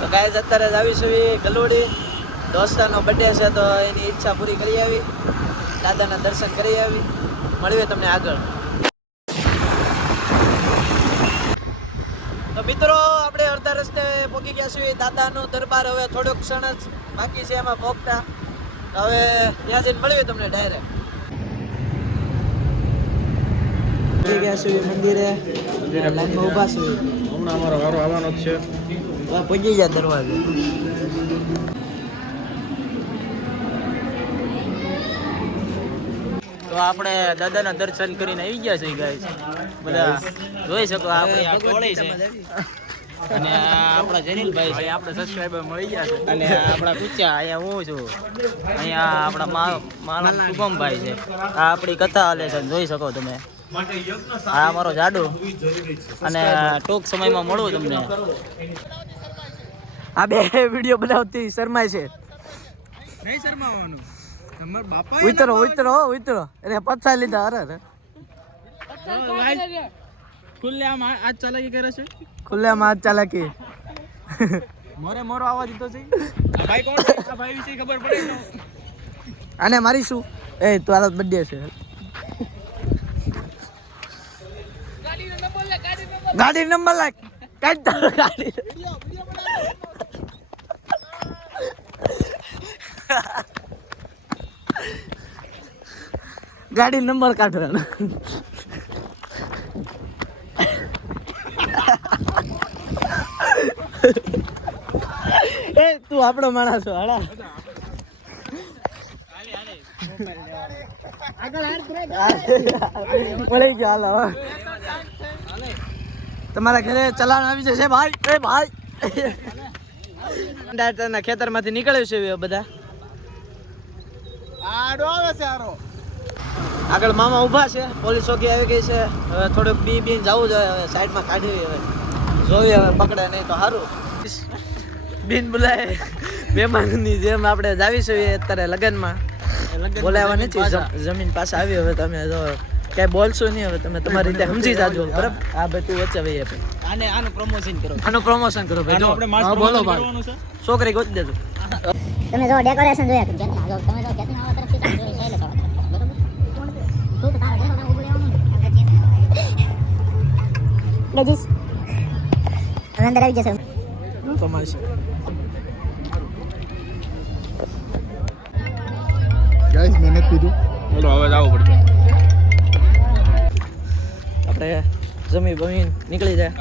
તો ગાઈસ અત્યારે જ આવીશું ગલુડી દોસ્તાનો બર્થડે છે તો એની ઈચ્છા પૂરી કરી આવી, દાદાના દર્શન કરી આવી. મળીએ તમને આગળ. તો મિત્રો આપણે અડધા રસ્તે પહોંચી ગયા છીએ. દાદાનો દરબાર હવે થોડોક ક્ષણ જ બાકી છે એમાં પહોંચતા. હવે ત્યાં જઈને મળીએ તમને ડાયરેક્ટ. પહોંચી ગયા છીએ મંદિરે, લાઈનમાં ઊભા છીએ. હમણાં અમારો વારો આવવાનો જ છે. પહોંચી ગયા દરવાજે. તો આપણે દાદાના દર્શન કરીને આવી ગયા છે ગાઈસ. બધા જોઈ શકો આપણી આ ટોળી છે અને આપણા જનીલભાઈ છે, આપણે સબસ્ક્રાઇબર મળી ગયા છે. અને આપણા કુચા અહીંયા હું છું, અહીંયા આપણા માલા શુભમભાઈ છે. આ આપણી કથા હાલે છે, જોઈ શકો તમે. આ અમારો જાડુ અને ટૂંક સમયમાં મળવું તમને. આ બે વિડીયો બનાવતી શરમાય છે. નહીં શરમાવાનું, તમારા બાપા ઉતરો એને પછા લીધા. અરે ખુલ્લેઆમ આજ ચાલાકી કરે છે. ખુલ્લેઆમ આજ ચાલાકી. મોરો આવા દીધો છે. આ ભાઈ કોણ છે? આ ભાઈ વિશે ખબર પડે તો. આને મારી શું એ તારો બર્થડે છે. ગાડી નંબર લાગ કાઢ તારો ગાડી. ગાડી નંબર કાઢવાનો. એ તું આપણો માણસ છો. હાડા મળી ગયો. હાલો તમારા ઘરે ચલાણ આવી જશે ભાઈ. એ ભાઈ ખેતરમાંથી નીકળ્યું છે બધા. આડો આવે છે આરો. આગળ મામા ઊભા છે, પોલીસ ચોકી આવી ગઈ છે. હવે થોડુંક બીન જવું જોઈએ, હવે સાઈડમાં કાઢવી. હવે જોઈએ, હવે પકડે નહીં તો સારું. બીન બોલાય મહેમાનની જેમ આપણે જાવીશું અત્યારે લગ્નમાં. બોલાવવા નથી, જમીન પાસે આવી. હવે તમે જો ક્યાંય બોલશો નહીં. હવે તમે તમારી રીતે સમજી જાજો, બરાબર? હા ભાઈ તું વચ્ચે ભાઈ આનું પ્રમોશન કરો. આનું પ્રમોશન કરો ભાઈ. જો બોલો ભાઈ, છોકરી ગોતી દેજો. તમે જો ડેકોરેશન જોયા તમે જો કેટલા આવા તરફથી તમે જોઈ એટલે બરોબર તું તો તારા ઘરમાં ઉભું રહેવાનું ગજીસ અંદર આવી જશે તમારી ગાઈસ મહેનત કીધું. બોલો હવે જવું પડશે. આપણે જમી બમીન નીકળી જાય.